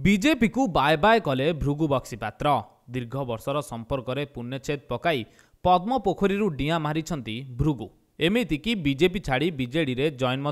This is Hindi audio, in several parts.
बीजेपी को बाय बाय कले भृगु बक्सीपात्र दीर्घ वर्षर संपर्क में पुण्यछेद पकाई पद्म पोखरी डिया मारी भृगु एमितिकी बीजेपी छाड़ी बीजेडी रे जॉइन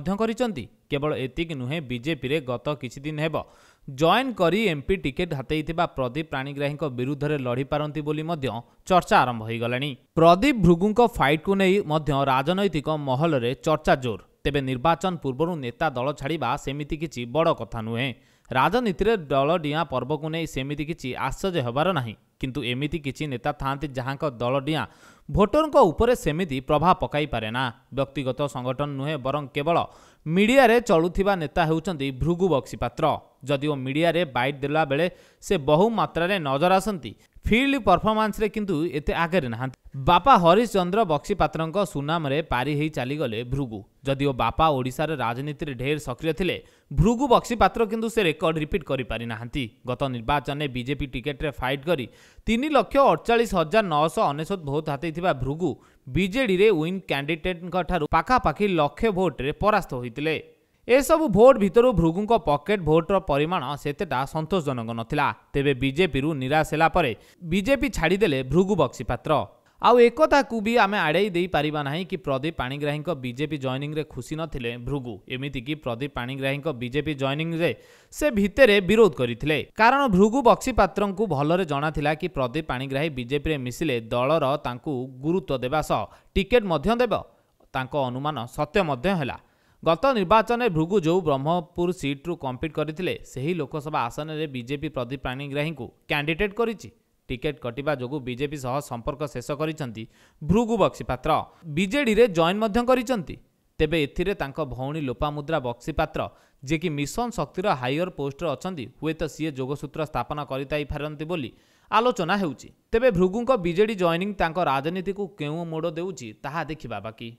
केवल एतिक नुहे बीजेपी रे गत किछि दिन हेब जॉइन करी एमपी टिकेट हातेइथिबा प्रदीप पाणिग्राही विरुद्ध रे लड़ी पारंती बोली मध्य चर्चा आरंभ हो गलानी। प्रदीप भृगुंक फाइट को नहीं मध्य राजनैतिक महल रे चर्चा जोर। तेबे निर्वाचन पूर्व नेता दल छाड़ा सेमिति किछि बड़ कथा नुहे। राजनीति रे दल डिया पर्व को नहीं सेमिति किछि आश्चर्य होबार नाही, किंतु एमिति किछि नेता थांती जहांक दल डिया भोटरंक उपरे सेमिति प्रभाव पकाई पारे ना। व्यक्तिगत संगठन नुहे बरं केवल मीडिया रे चलुथिबा नेता हेउचंती भृगु बक्सीपात्र। जदिओ मीडिया रे बाइट देला बेले से बहु मात्रा रे नजर आसंती, फील्ड परफॉर्मेंस रे किंतु एते आगे ना। बापा हरीश चंद्र बक्सीपात्रंक सुनाम रे पारी हेई चाली गले भृगु। जदिओ बापा ओडिशा रे राजनीति रे ढेर सक्रिय थिले, भृगु बक्सीपात्र किंतु से रेकर्ड रिपीट करि पारि नाहंती। गत निर्वाचन में बीजेपी टिकेट रे फाइट करी 3,48,999 भोट हातेइथिबा भृगु बीजेडी रे विन कैंडिडेट ठारू पाखापाखि लक्षे भोट रे परास्त होइतिले। एसबु भोट भितर भृगुंक पॉकेट भोटर परिमाण सेतेटा संतोषजनक नथिला। तेबे बीजेपी रु निराश होला परे बीजेपी छाड़ीदेले भृगु बक्सीपात्र। आउ एकता को भी आमे आड़े दे पारिबा नाही कि प्रदीप पाणिग्राही बीजेपी जॉइनिंग रे खुशी नथिले भृगु। एमिति कि प्रदीप पाणिग्राही बीजेपी जॉइनिंग रे से भितरे विरोध करथिले, कारण भृगु बक्सीपात्रं को भलरे जणा थिला कि प्रदीप पाणिग्राही बीजेपी रे मिसिले दलर तांकु गुरुत्व देबा सह टिकेट मध्य देबो। तांको अनुमान सत्य मध्य हैला। गत निर्वाचन में भृगु जो ब्रह्मपुर सीट रु कम्पीट करथिले सेही लोकसभा आसन रे बीजेपी प्रदीप पाणिग्राही को कैंडिडेट करिछि। टिकेट कटिबा जोगु बीजेपी सह संपर्क शेष करिसंती भृगु बक्सीपात्र। बीजेडी रे जॉइन मध्य करिसंती। तेबे एथिरे तांको भौणी लोपामुद्रा बक्सीपात्र जे कि मिशन शक्तिर हायर पोस्ट रे अछंती, हुएत सीए जोगसूत्र स्थापना करिताई फारंती बोली आलोचना हेउची। तेबे भृगुंक बीजेडी जॉइनिंग तांको राजनीति को केउ मोड़ देउची ताहा देखिबा बाकी।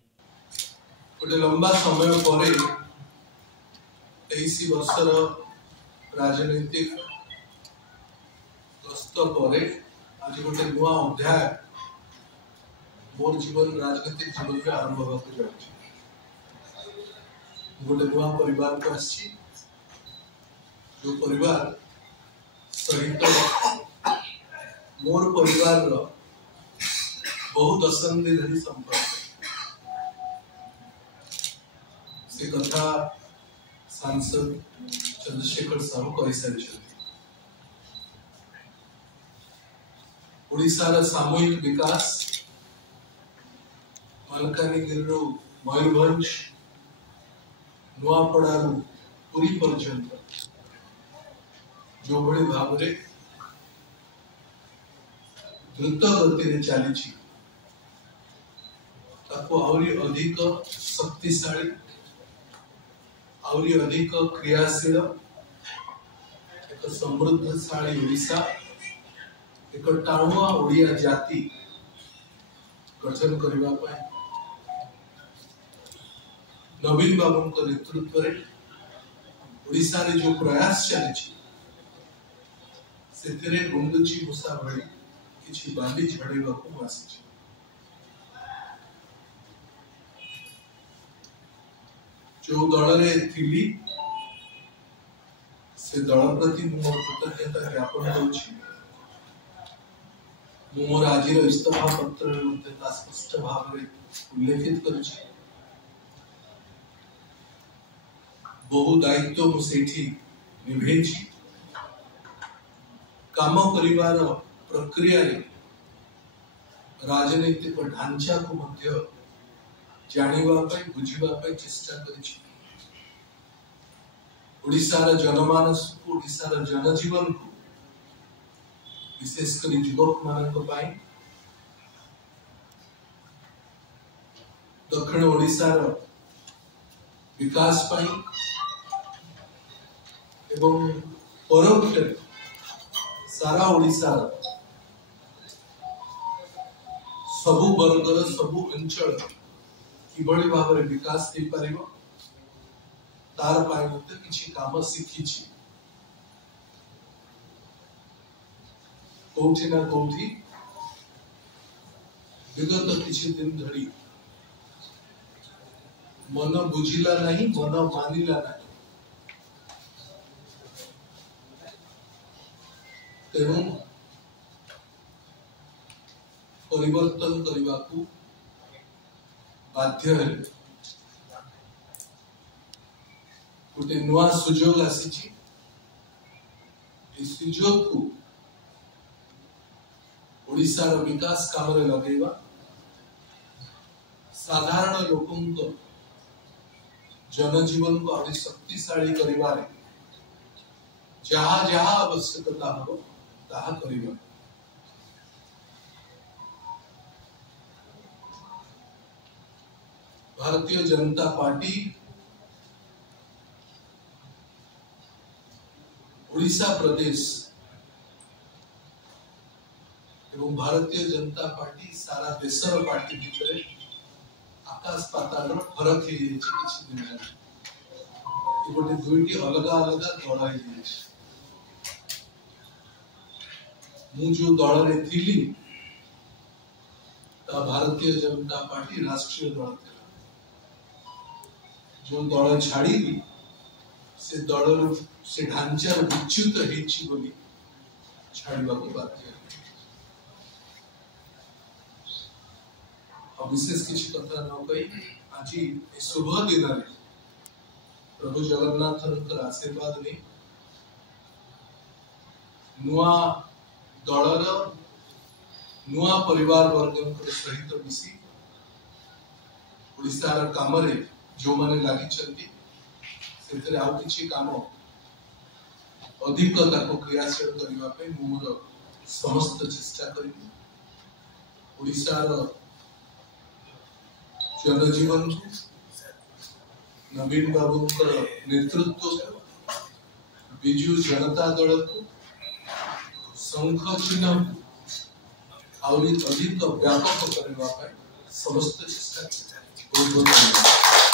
गोटे लंबा समय पर 23 वर्षर राजनीतिक गस्त पर आज गोटे नुआ अध्याय मोर जीवन राजनीतिक जीवन में आरंभ होगा जाऊँ। गोटे नुआ परिवार को आसी, जो परिवार सहित मोर परिवार बहुत दशंधि धरी संपर्क से कथा सांसद चंद्रशेखर साहू कही सारी। ओडिशार सामूहिक विकास मलकानगिरी मयूरभंज नुआपड़ा पुरी पर्यंत जो भली भाव में द्रुत गति चली आहरी अधिक शक्तिशाली आहरी अधिक क्रियाशील एक समृद्धशाली ओडिशा एक टाणुआ ओडिया जाति गठन करने नवीन बाबू नेतृत्व में ओडिशा रे जो प्रयास चली से गुंडुची मूषा भली किसी बांधी झड़ेगा को आसी। जो दल थी से दल प्रति मोर कृतज्ञता ज्ञापन करुछि। मोर आज इस्तफा पत्र स्पष्ट भाव में उल्लेखित करुछि। बहु दायित्व मुझे निभेछि। काम करिवार प्रक्रिया रे राजनीतिक ढांचा को मध्य जानिबा पे बुझिबा पे चेष्टा करिछि। ओडिशार जनमानस को ओडिशार जनजीवन को विशेषकर युवक मानक दक्षिण ओडिशार विकास पाई एवं परोक्ष सारा ओडिशार सबु वर्गर सबु अंचल किभली भाव में विकास दे पारिबो तार पाई मते किछि काम शिखिछि। कोठी ना कोठी विगत किछि दिन धरी मन बुझिला नहीं, मन मानिला नहीं। तेणु परिवर्तन करने को बाध्य है। गोटे नुआ सुजोग आसी, सुजोग को ओडिशार विकास काम रे लगेगा, साधारण लोकों जनजीवन को अधिक शक्तिशाली करिवारे जहाँ जहाँ आवश्यकता हो ताहा करिबा। भारतीय जनता पार्टी ओडिशा प्रदेश एवं भारतीय जनता पार्टी सारा देशर पार्टी भितर आकाश पाताल फरक किसी दिन गोटे दुईटी अलग अलग दल है। मु जो दल रे थिली ता भारतीय जनता पार्टी राष्ट्रीय दल थिला। जो दल छाड़ी से दल से ढांचार विच्युत हेछि बोली छाड़ीबा को बाध्य। विशेष किसी कथा न कही आज शुभ दिन प्रभु जगन्नाथ आशीर्वाद नहीं नुआ दलर नुआ परिवार वर्ग सहित मिसी ओडिशार काम जो माने लगी आउ किछि काम अधिक क्रियाशील करने मोर समस्त चेष्टा करी। ओडिशार जनजीवन नवीन बाबू नेतृत्व बिजु जनता दल को शंख चिन्ह अधिक व्यापक करने समस्त चेष्टा बहुत बहुत धन्यवाद।